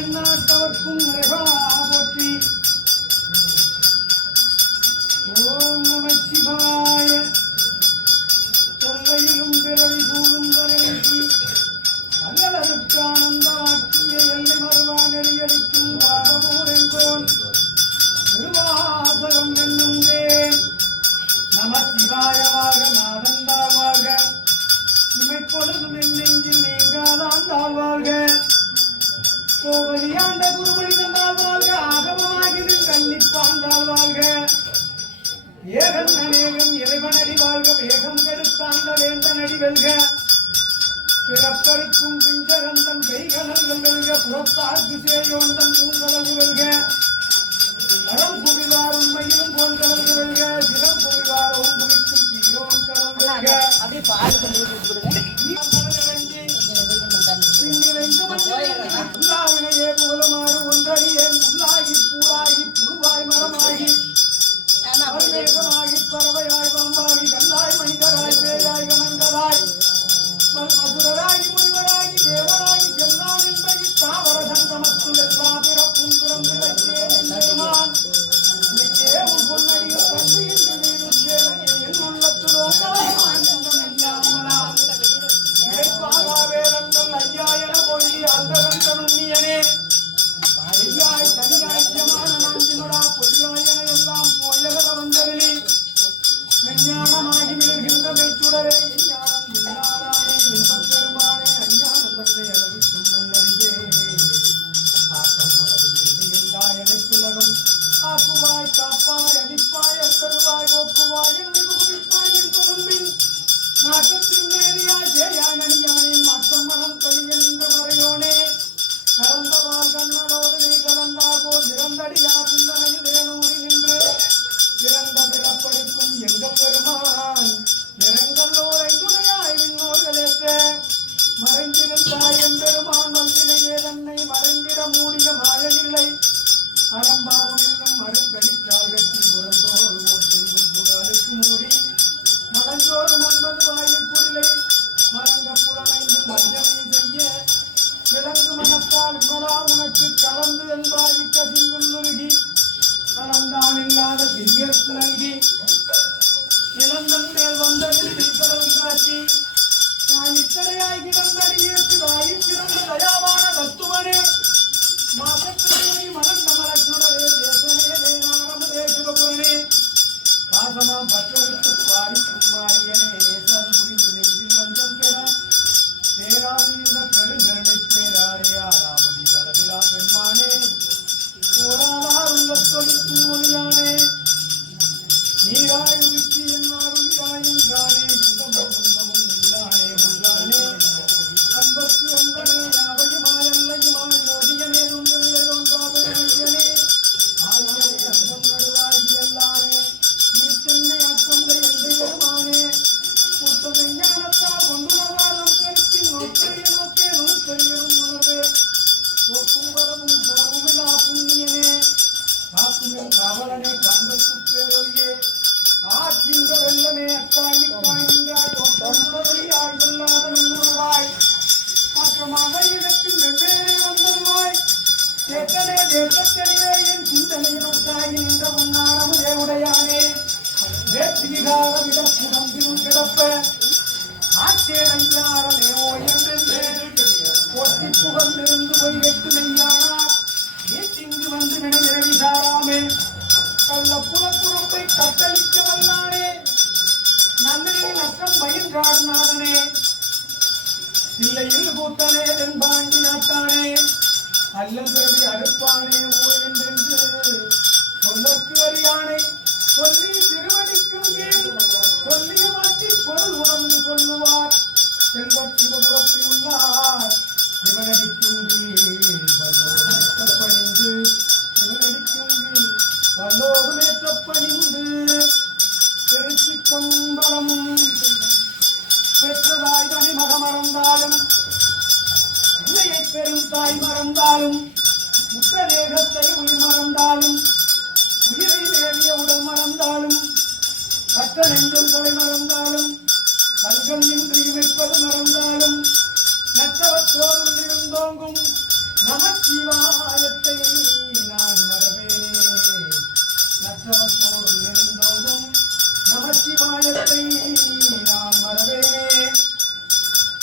எந்நாட்டவர்க்கும் இறைவா போற்றி. ஓம் நம சிவாய. தொல்லையிலும் பிறவி கூடும் தரைக்கு அல்லலருக்கு ஆனந்த வாக்கிய எல்லை மறுவா நெறியடிக்கும் வாரமூர் எங்கோன் திருவாசகம் என்னும் தேன். நம சிவாயமாக நாதந்தாழ்வாக இமைப்பொழுதும் என் நெஞ்சில் நீங்காதான் தாழ்வாழ்க. கோவலியாண்ட குருமணி தந்தாழ்வாழ்க ஆகமமாகிலும் கண்ணிப்பான் தாழ்வாழ்க. ஏகன் அநேகன் இறைவனடி வாழ்க வேகம் கெடுத்தாண்ட வேந்தன் அடி வெல்க. பிறப்பருக்கும் பிஞ்சகந்தன் பெய்கலங்கள் வெல்க புறத்தார்க்கு சேயோந்தன் பூங்கலங்கு வெல்க. கரம் குவிவார் உண்மையிலும் போல் கலந்து வெல்க. சிறம் குவிவார் ஓங்குவிக்கும் தீரோன் கலம் வெல்க. உள்ளாவினையே புகழுமாறு ஒன்றறியேன் உள்ளாகி பூராகி புழுவாய் மரமாகி மேகமாகி பறவையாய் பாம்பாகி கல்லாய் மனிதராய் பேயாய் கணங்களாய் அசுரராகி முனிவராகி தேவராகி செல்லான் என்பதை தாவர சங்கமத்துள் எல்லா பிறப்பும் பிறந்திலக்கே நின்றுமான் நீயே உன் பொன்னடிகள் கண்டு என்று என் உள்ளத்துலோங்களாமலா இடைப்பாகா வேதங்கள் ஐயா என மொழி அந்தகந்த நுண்ணியனே ஐயாய் தனியாய்க்கியமான நான்கினுடா பொய்யாய் என எல்லாம் போயகல வந்தருளி மெஞ்ஞானமாகி மிளகின்ற மெய்ச்சுடரே இஞ்ஞானம் இல்லாதானே இன்பப் பெருமானே அஞ்ஞானம் தன்னை அளவிக்கும் நல்லறிவே ஆக்கம் மனது இல்லா எனைத்துலகம் ஆக்குவாய் காப்பாய் அடிப்பாய் அத்தருவாய் ஒப்புவாய் என்னை குவிப்பாய் என் தொழும்பின் நாட்டத்தின் நேரியாய் சேயாய் நனியானே மாற்றம் மனம் கழியென்ற மறையோனே கலந்தவாள் கண்ணனோடு நீ கலந்தார் போல் நிறந்தடியார் சிந்தனையில் வேணூறி நின்று பிறந்த பிறப்பெடுக்கும் எங்கள் பெருமான் நிறங்களோர் ஐந்துடையாய் விண்ணோர்களேற்ற மறைந்திருந்தாய் எம்பெருமான் வந்தினையே தன்னை மறைந்திட மூடிய மாயனில்லை அறம்பாவம் என்னும் மறுக்கடித்தால் கட்டி புறந்தோர் ஓட்டிங்கும் புகழுக்கு மூடி மலஞ்சோறு 9 வாயில் குடிலை மலங்க புலனைந்து மஞ்சமே செய்ய விலங்கு மனத்தால் விமலா உனக்கு கலந்து என்பாய் கசிந்துருகி கலந்தான் இல்லாத சிறியர்க்கு நல்கி இளந்தன் மேல் வந்தது திருக்கடல் காட்சி நான் இத்தனையாய் கிடந்தடியேற்று தாயின் சிறந்த தயாவான தத்துவனே மாசத்தினை மலர்ந்த மலச்சுடரே தேசனே தேனாரமுதே சிவபுரனே பாசமாம் பற்றெடுத்து பாரிக்கும் மாரியனே நேசன் புரிந்து நெஞ்சில் வஞ்சம் கெட பேராதிந்த பெருங்கருணை பேராரியாராமதி அளவிலா பெண்மானே போராளார் உள்ளத்தொழிக்கும் மொழியானே நீராய் உவிச்சி என்னார் உயிராயும் காணே இன்பமும் துன்பமும் இல்லானே உள்ளானே அன்பர்க்கு அன்பனே யாவையுமாய் அல்லையுமாய் யோதியனே துன்பனே ஆதியனே அந்தம் நடுவாகி அல்லானே நீ தென்னை அக்கொண்ட எந்தை பெருமானே புத்தமை ஞானத்தால் ஒன்றுணர்வார் கருத்தின் நோக்கரிய நோக்கே நோக்கரியரும் உணர்வே ஒப்பும் வரவும் புறவுமில்லா புண்ணியனே காக்குமென் காவலனே காந்தற்கு பேரொழியே ஆற்றின்ற வெள்ளமே அக்காய் நிற்காய் நின்றாய் தோற்றமுடரொழியாய் சொல்லாத நுண்ணுணர்வாய் மாற்றமாக இடத்தில் வெவ்வேறே வந்தருவாய் தேற்றனே தேற்றத்தனியே என் சிந்தனை நோக்காய் நின்ற உன்னாரமுதே உடையானே வேற்றிகார விடப்புடம்பினுள் கிடப்ப ஆச்சேனையாரனேவோ என்றென்றே போற்றி புகழ்ந்திருந்து போய் வெட்டு மெய்யானார் நீட்டிங்கு வந்து நினைவிரவி சாராமே கள்ள புலக்குறும்பை கட்டளிக்க வல்லானே நல்லே நற்றம் பயின்றாடு நாதனே இல்லையில் கூட்டனே தென்பாண்டி நாட்டானே அல்லல் பிறவி அறுப்பானே ஓ என்றென்று சொல்லற்கு அறியானை சொல்லி திருவடிக்கும் கீழ் சொல்லிய மாற்றி பொருள் உணர்ந்து சொல்லுவார் செல்வத் சிவபுரத்தில் உள்ளார் சிவனடிக்கும் கீழ் வல்லோரும் ஏற்றப்பணிந்து சிவனடிக்கும் கீழ் வல்லோரும் ஏற்றப்பணிந்து திருச்சிக்கம்பலமும் பெற்றதாய் தனி மகமறந்தாலும் இல்லையை பெரும் தாய் மறந்தாலும் முத்த தேகத்தை உயிர் மறந்தாலும் உயிரை நேரிய உடல் மறந்தாலும் கற்ற நெஞ்சம் தலை மறந்தாலும் கல்கள் நின்று இமைப்பது மறந்தாலும் நற்றவற்றோடு இருந்தோங்கும் நமச்சிவாயத்தை நான் மறவேனே நற்றவத்தோடு நெருந்தோடும் நமச்சிவாயத்தை நான் மறவேனே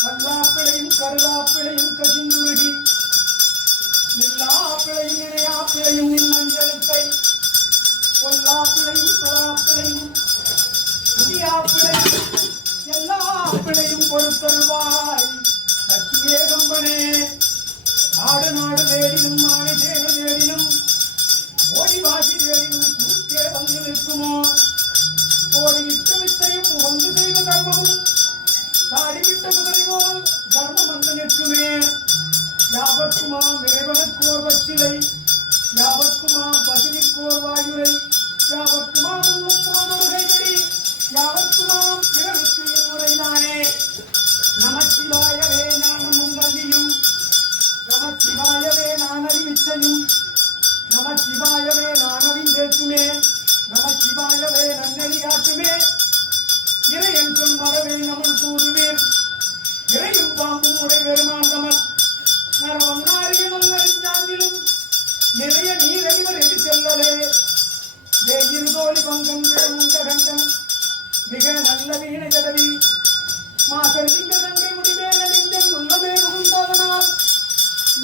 கல்லாப்பிளையும் கருளாப்பிளையும் கசிந்துருகி நில்லாப்பிளையும் இணையாப்பிளையும் நின்னஞ்செழுத்தை கொல்லாப்பிளையும் கலாப்பிளையும் புதியாப்பிளையும் எல்லா பிழையும் பொறுத்தருவாய் சத்தியே கம்பனே ஆடு நாடு வேடினும் மாணிசேனை வேடினும் ஓடி வாசி வேடினும் குறுக்கே வந்து நிற்குமோ கோடியிட்ட வித்தையும் உகந்து செய்த கர்மமும் தாடிவிட்ட குதிரை போல் கர்மம் வந்து நிற்குமே யாவர்க்குமாம் இறைவனுக்கோர் வச்சிலை யாவர்க்குமாம் பசுவிற்கோர் வாயுரை யாவர்க்குமாம் உண்ணும் போதொரு கைப்பிடி யாவர்க்குமாம் பிறவிக்கு முறைதானே நமச்சிவாயவே நானும் வள்ளியும் நமச்சிவாயவே நான் அறிவிச்சையும் நமச்சிவாயவே நான் அறிந்தேற்றுமே நமச்சிவாயவே நன்னெறி காட்டுமே இறையன் சொல் மரவே நமன் கூறுவேன் இறையும் பாம்பும் உடை பெருமாண்டமன் நரவம் நாரிய நல்லறிஞ்சாண்டிலும் நிறைய நீரைவர் எது செல்லலே வேயிரு தோழி பங்கன் விடமுண்ட கண்டன் மிக நல்ல வீணை தடவி மாசர் திங்க தங்கை முடிவேல நெஞ்சம் உள்ளமே புகுந்ததனால்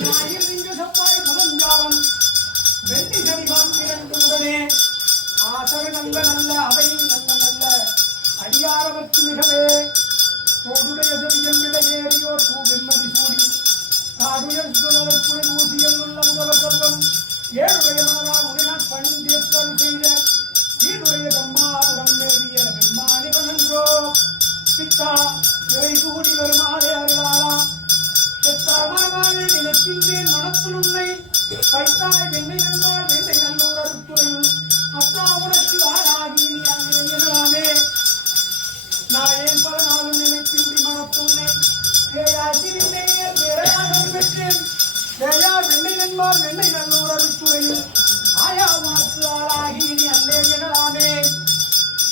ஞாயிறு திங்க செவ்வாய் புதஞ்சாலம் வெள்ளி சனிபான் இரண்டுடனே ஆசர் நல்ல நல்ல அவை நல்ல நல்ல அடியாரவர்க்கு மிகவே தோடுடைய செவியம் விடையேறியோர் தூவெண்மதி சூடி காடுயர் சுழற்குறை ஊசியல் உள்ளங்கவர் கல்வம் ஏழுடைய மனதால் உடனாட் பணிந்தேற்றல் செய்த வீடுடைய பிரம்மாவுடன் மேவிய வெம்மானிவனன்றோ பித்தா இறை சூடி வருமாறே அருளாளா பெத்தார் மனமாலே நினைக்கின்றேன் மனத்துள் உன்னை வைத்தாய் வெண்ணை நண்பால் வெண்ணை நல்லூர் அருத்துறையில் அத்தா உனக்கு ஆளாகி நீ அங்கே எனலாமே நான் ஏன் பல நாளும் நினைக்கின்றி மனத்துன்னை பேயாசி நின்னை பேரையாக பெற்றேன் பேயா வெண்ணை நண்பால் வெண்ணை நல்லூர் அருத்துறையில் ஆயா உனக்கு ஆளாகி நீ அங்கே எனலாமே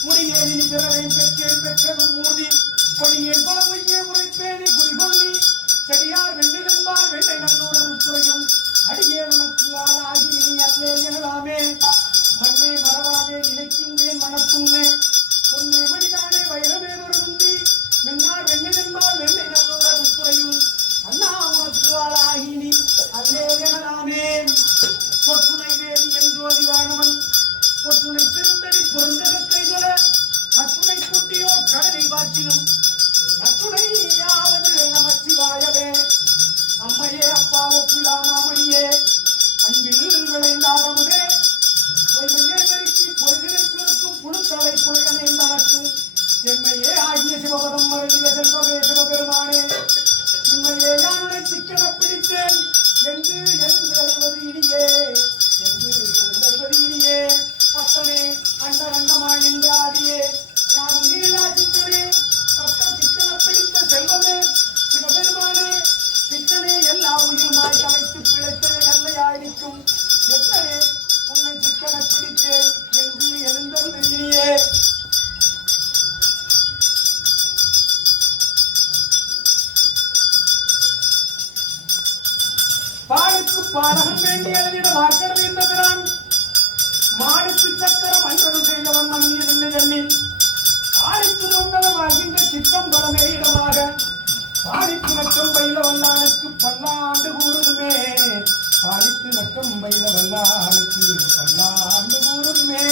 முடியேன் இனி பிறவேன் பெற்றேன் பெற்றதும் மூடி கொடியேன் பல பொய்யே உரைப்பேனே குறிகொள்ளி செடியார் வெண்ணை நண்பால் வெண்ணை நல்லூர் அருத்துறையும் அடியே உனக்கு ஆளாகி நீ அல்லே எனலாமே மண்ணே மறவாதே நினைக்கின்றேன் மனத்துன்னே பொன்னே மணிதானே வைரமே வருந்தி மின்னார் வெண்ணை நண்பால் வெண்ணை நல்லூர் அருத்துறையும் அண்ணா உனக்கு ஆளாகி நீ அல்லே எனலாமே சொற்றுணை தேவி என் ஜோதிவானவன் பொற்றுணை திருந்தடி பொருந்தகத்தை தொழ கற்றுணை குட்டியோர் கடலை வாச்சிலும் நற்றுணை யாவது நமச்சிவாயவே அம்மையே அப்பா ஒப்பிலா மாமணியே அன்பில் விளைந்தாரமுதே பொய்மையே நெருக்கி பொழுதினை சுருக்கும் புழுத்தலை புலையனே தனக்கு செம்மையே ஆகிய சிவபதம் மருளிய செல்வமே சிவபெருமானே இம்மையே யானுனை சிக்கன பிடித்தேன் என்று எழுந்தருவது இனியே என்று எழுந்தருவது இனியே அத்தனே அண்டரண்டமாய் நின்றாடியே யாரும் நீலா சித்தனே பட்டம் சித்தன பிடித்த செல்வமே சிவபெருமானே சித்தனே எல்லா உயிருமாய் கலைத்து பிழைத்தனே நல்லையாயிருக்கும் எத்தனே உன்னை சிக்கன பிடித்தேன் என்று எழுந்தருவது இனியே பாலுக்கு பாடகம் வேண்டி எழுதிட வார்க்கடல் என்ற பிரான் மாடுக்கு சக்கரம் அன்பது செய்தவன் மன்னியதில்லை கண்ணில் ஆடிக்கு மங்களமாகின்ற சித்தம் பரமே இடமாக பாடிக்கு நட்டம் பயில வல்லானுக்கு பல்லாண்டு கூறுதுமே பாடிக்கு நட்டம் பயில வல்லானுக்கு பல்லாண்டு கூறுதுமே